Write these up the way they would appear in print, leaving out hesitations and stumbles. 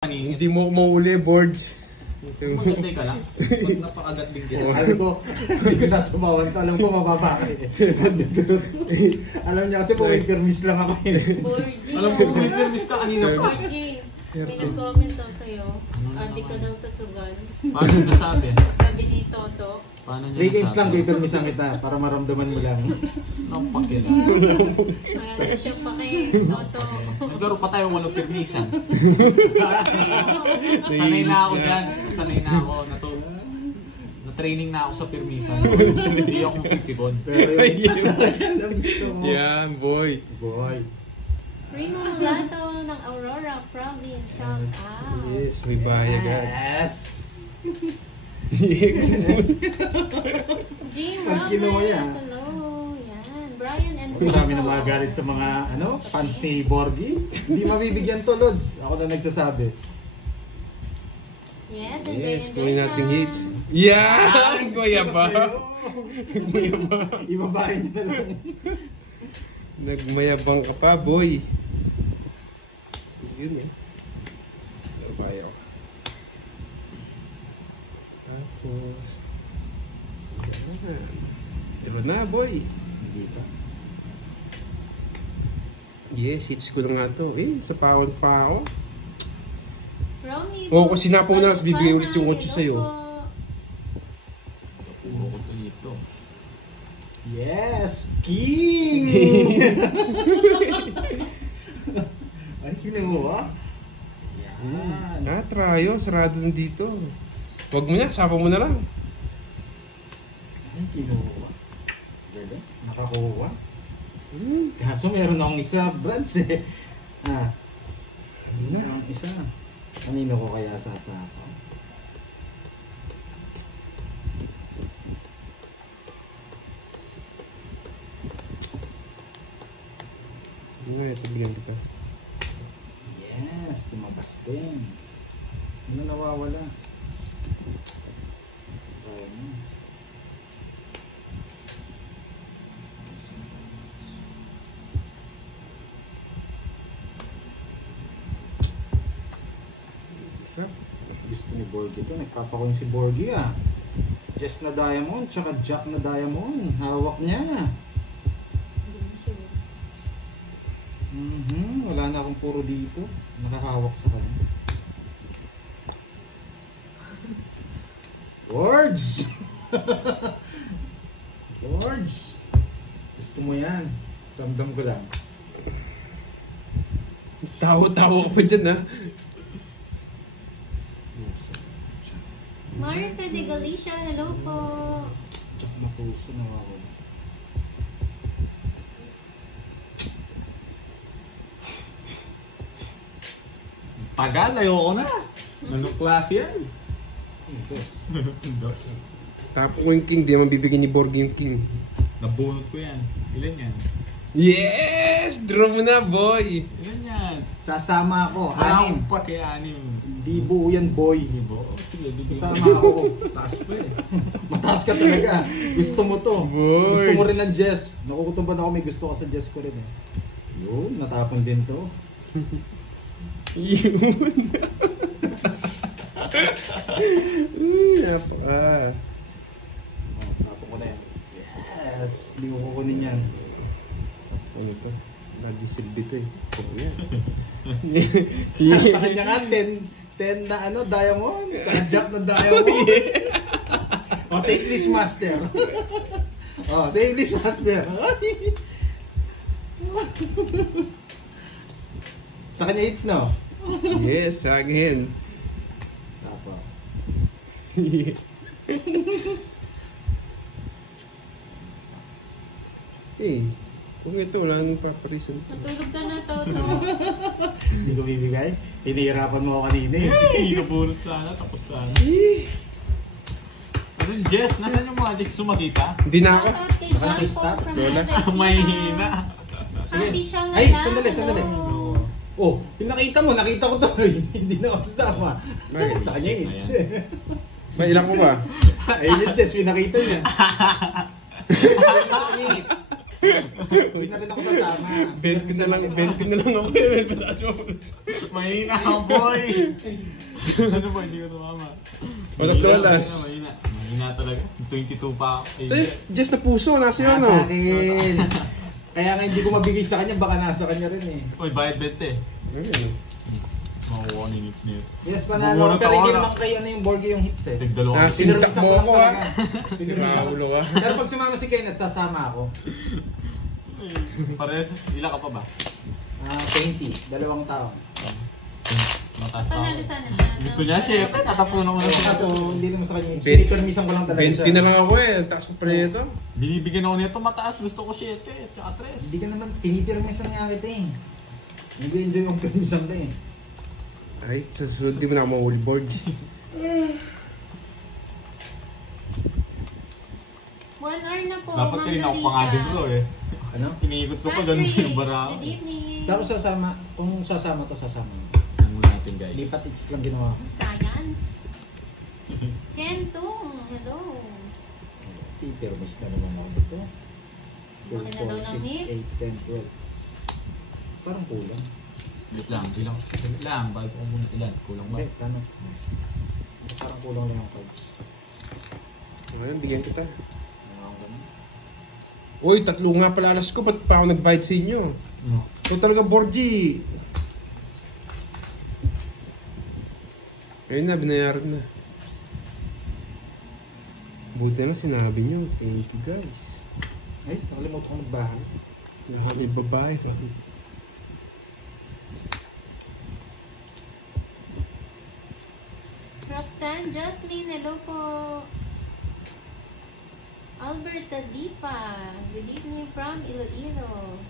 Hindi mo mauli boards. Magantay ka lang. Pag napakagat din kita. Alam ko, hindi ko sasabawan to. Alam ko mababa ka eh. Alam niya kasi may permis lang ako eh. Borgie. Alam ko, may permis ka kanina pa. Borgie, may nag-comment daw sa'yo. Adik ka daw sa sugal. Paano nasabi? Sabi ni Toto. Paano niya 3 games lang, may permisan kita para maramdaman mo lang. Nampakil. Kaya siya pa kay Toto. Naglaro pa tayo walang permisan. Ayun. Sanay na ako dyan. Sanay na ako. Na-training na ako sa permisan. Hindi ako pipikon. Pero yung gusto mo. Yan, boy. Boy. Primo Mulato ng Aurora proudly shout out. Yes, may bahay agad. Yes! Yes. Jim Pag kinuha yan. Robles, hello. Yan. Brian and Marami na mga galit sa mga fans ni Borgie. Hindi mabibigyan to, Lods. Ako na nagsasabi. Yes, Yes, enjoy gawin natin na. hits. Yan! Kuya ba? Kuya ba? Ibabahin na lang. Nagmayabang ka pa, boy. Yun yan. Nabayaw. Tapos... Yan. Draw na, boy. Hindi pa. Yes, hits ko na nga to. Eh, sa pawon pa ako. Romy, Oo, kasi napaw na, bibigay ulit yung 8 hello sa'yo. po. Puro ko to dito. Yes! King! Ay, kinuha? Yan. Trayo, sarado na dito. Wag mo na, sapa mo na lang. Ay, kinuha. Galing. Nakakuha. Kaso meron akong isa, Brands eh. Meron akong isa. Kanino ko kaya sasapa? Sige nga, ito bigyan kita. Yes, tumabas din. Ano nawawala? Tayo na. Gusto ni Borgie ito. Nagpapakoin si Borgie ah. Jess na diamond, tsaka Jack na diamond. Hawak niya. Wala na akong puro dito. Nakahawak sa kanya. Lords! Lords! Gusto mo yan. Ramdam ko lang. Tawa-tawa ka pa dyan, ha? Marika de Galicia, hello po. Jack na puso nawawala. Tagal, ayoko na. Anong klase yan? Dos. Dos. Tapo ko yung king, di naman bibigyan ni Borgie yung king. Nabunot ko yan. Ilan yan? Yes! Draw mo na, boy! Ilan yan? Sasama ako. Wala 6. akong paki-anim. Di buo yan, boy. Hindi ba? Oh, sige, bibigyan. Sasama ako. Taas pa eh. Mataas ka talaga. Gusto mo to. Boy. Gusto mo rin ng Jess. Nakukutumban ako, may gusto ka sa Jess ko rin eh. Yun, natapon din to. Yun! Napaka... Oh, tapon ko na yan. Yes! Hindi ko kukunin yan. Ano to? Nadisilbi to eh. Oh, yan. Sa kanya nga, 10 na diamond. Saka Jack na diamond. O, sa English Master. O, sa English Master. Sa kanya hits, no? Yes, again. Tapa. Eh, kung ito, wala nang paparison. Natulog ka na, Toto. Hindi ko bibigay. Hinihirapan mo ako kanina eh. Ay, nabunot sana, tapos sana. Ano, Jess? Nasaan yung mga chicks sumakita? Hindi na ako. Shout out kay John Paul from Lola. Quezon. May hina. Ate siya nga Ay, lang. sandali, sandali. Hello. Oh, yung nakita mo, nakita ko to. Hindi na ako sasama. Bakit? Sa kanya hits. May ilang ko ba? Ay, yung Jess, pinakita niya. Sa kanya hits. Hindi na rin ako sasama. 20 na lang ako eh. Mahina ako, boy! Ano ba, hindi ko tumama. O, tatlolas. Mahina talaga. 22 pa ako. Sa'yo, just na puso, nasa yun, Nasa no? akin. Kaya nga hindi ko mabigay sa kanya, baka nasa kanya rin eh. Uy, bayad 20. Ayun. Makukuha ni Nix niyo. Yes, panalo. Pero hindi naman kayo ano yung board yung hits eh. Tig dalawa. Sintak mo ako, ha? Pinurmisan ko. Raulo ka. Pero pag sumama si Kenneth, sasama ako. Parehas, ilan ka pa ba? 20, 2 taon. Mataas pa Panalo ako. sana siya. Gusto niya, chef. Tatapunan ko na siya. Kaso hindi naman sa kanya. Ben- Pinurmisan ko lang talaga 20 na lang ako eh. Ang taas ko pa rin ito. Binibigyan ako nito mataas. Gusto ko 7. Tsaka 3. Hindi ka naman, pinipirmisan nga kita eh. Hindi enjoy yung pirmisan na eh. Ay, sa susunod di mo na ako mahuli board. 1 hour na po. Dapat Ma'am kanina ako Lolita. pangadin ko eh. Ano? Iniikot ko pa ganun yung bara ako. Good evening. Pero sasama, kung sasama to, sasama. Tingnan muna natin guys. Lipat hits lang ginawa ko. Science. Kentong. Hello. Pirmis na naman ako dito. Laki na daw ng hits. 8, 10, 12. Parang kulang. Wait lang, bilang. Wait lang, bago ko muna ilan. Kulang ba? Hindi, ano? Parang kulang lang yung cards. Ngayon, bigyan kita. Ano ako ganun? Uy, 3 nga pala alas ko. Ba't pa ako nag-bite sa inyo? No. Ito talaga, Borgie. Ayun na, binayaran na. Buti na sinabi nyo. Thank you, guys. Ay, nakalimutan ko magbahay. May babae ka. Roxanne Jasmine. Hello po. Alberta Dipa. Good evening from Iloilo.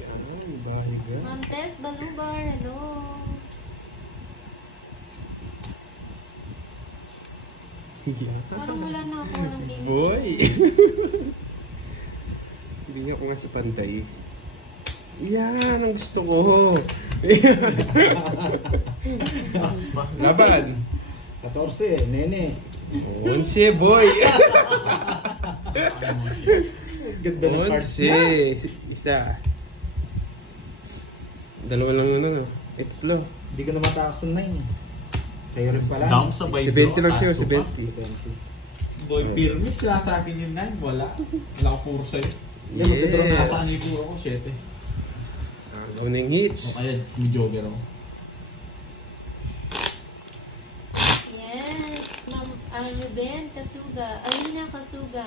Yan, babae ka. Ma'am Tess Balubar. Hello. Parang wala na ako ng games. Boy! Bigyan ko nga sa pantay. Yan ang gusto ko. Laban. 14, nene. 11, boy. Ganda ng cards 11. niya. Isa. Dalawa lang ano. Tatlo. Hindi ko na matakas ng 9. Sa'yo rin pala. Down sa bay 70 lang siya, taas ko pa. 70. Boy, pirmi sila sa akin yung 9. Wala. Wala ko puro sa'yo. Hindi, magdodraw na Yes. ako. Nasaan yung puro ko? 7. Agaw na yung hits. O kaya may jogger ako. Yes. Ma'am Ruben Kasuga. Alina Kasuga.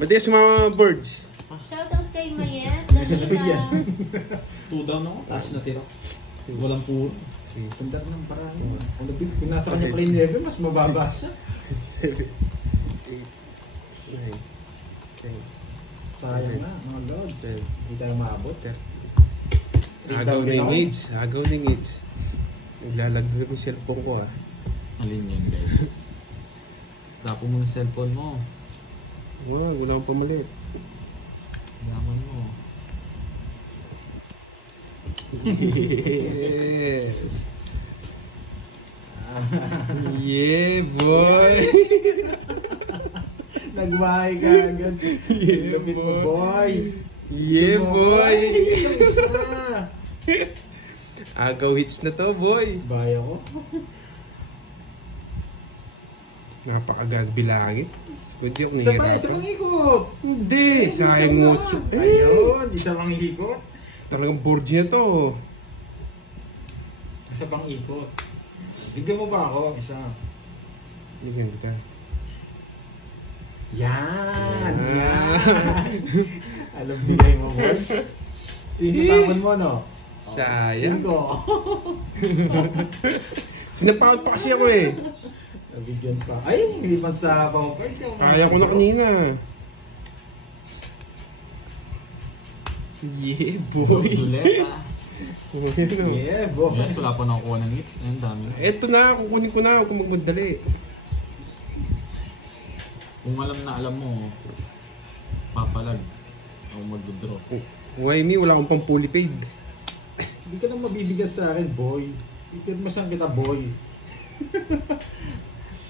Mati sa mga birds. Shoutout kay Mayet. Danila. 2 down ako. Taas na tira. Walang puro. Ganda ng parang. Ano, kung nasa kanya play level, mas mababa siya. 7, 8, 9, 10. Sayang na, mga lords. Hindi tayo maabot. Agaw na yung hits. Agaw na yung hits. Naglalagdag ko yung cellphone ko ah. Alin yan guys. Tapo mo yung cellphone mo. Wow, wala akong pamalit. Yaman mo. Yes. Yeah, boy. Nagbahay ka agad. Yeah, Lupit mo, boy. boy. Yeah, boy. Tapos na. Agaw hits na to, boy. Bahay ako. Napakagad bilangin. Pwede ako Isa pa, nahihirapan. isa pang ikot. Hindi, sayang mo. Ayun, isa pang ikot. Talagang board niya to. Isa pang ikot. Bigyan mo ba ako? Isa. Bigyan kita. Yan! Ah. Yan! Alam bigay mo, boy. Sinitawan mo, no? Sayang. 5. Sinapawan pa kasi ako eh. Nabigyan pa. Ay, hindi pa sa pang-fight. Kaya ko na kanina. Yeah, boy. Suleta. Yeah, boy. Yes, wala pa nakukuha ng hits. Ayun, dami. Eto na, kukunin ko na. Huwag kang magmadali. Kung alam mo, papalag. Ako mag-draw. Why me? Wala akong pang fully paid. Hindi ka na mabibigyan sa akin, boy. Ipirmasan kita, boy.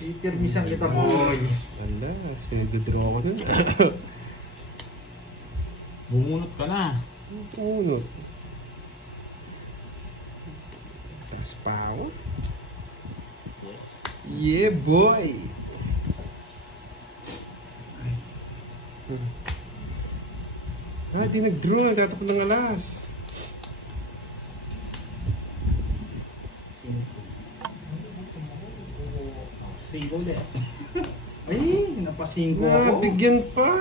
Pipirmisan kita, boys. Alas, pinagdodraw ko nun. Bumunot ka na. Puno. Taas pa ako. Yes. Yeah, boy! Ah, di nag-draw. Nagtatapon ng alas. Single ulit. Ay, napasingko ako. Bigyan pa!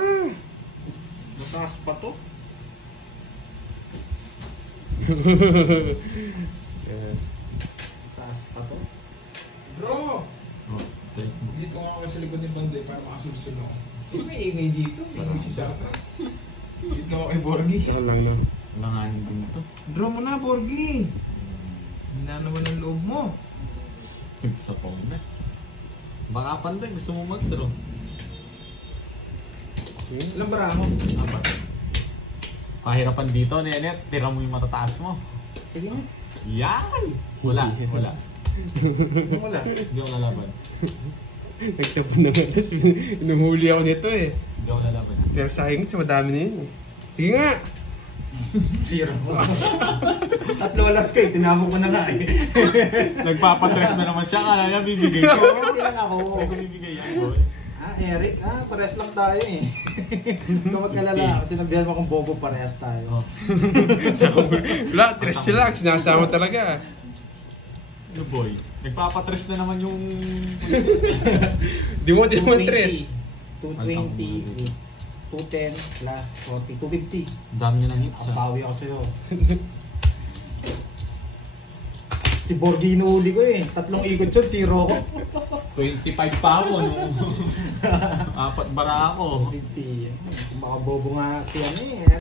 Mataas pa to. Yeah. Mataas pa to. Bro! Oh, straight mo. Dito nga ako sa likod ni Bandoy para makasulsul ako. Ano may ingay dito? May ingay si Saka. Dito ako kay Borgie. Saka lang na. Langanin din ito. Draw mo na, Borgie! Hina naman ang loob mo. Sa na. Baka Panday, gusto mo mag-draw. Ilang bara mo? Apat. Pahirapan dito, Nenet. Tira mo yung matataas mo. Sige nga. Yan! Wala, wala. Wala. Hindi ako lalaban. Nagtapon ng alas. Inuhuli ako nito eh. Hindi ako lalaban. Pero sayang sa madami na yun eh. Sige nga! Zero. Tatlo alas kayo, tinamok ko na nga eh. Nagpapatres na naman siya. Kala niya bibigay ko. Okay lang ako. Hindi ko bibigay yan, boy. Eric, pares lang tayo eh. Kung magkalala, sinabihan mo kung bobo, parehas tayo. Oh. Wala, tres sila. Sinasama talaga. Ano, boy? Nagpapatres na naman yung... Di mo tres. 220, 210 plus 40, 250. Dami niya ng hits, ah. Kapawi ako sa'yo. Si Borgie inuuli ko eh. Tatlong ikot yun, zero ko. 25 pa ako, no? Apat bara ako. 250. Baka bobo nga si ano eh.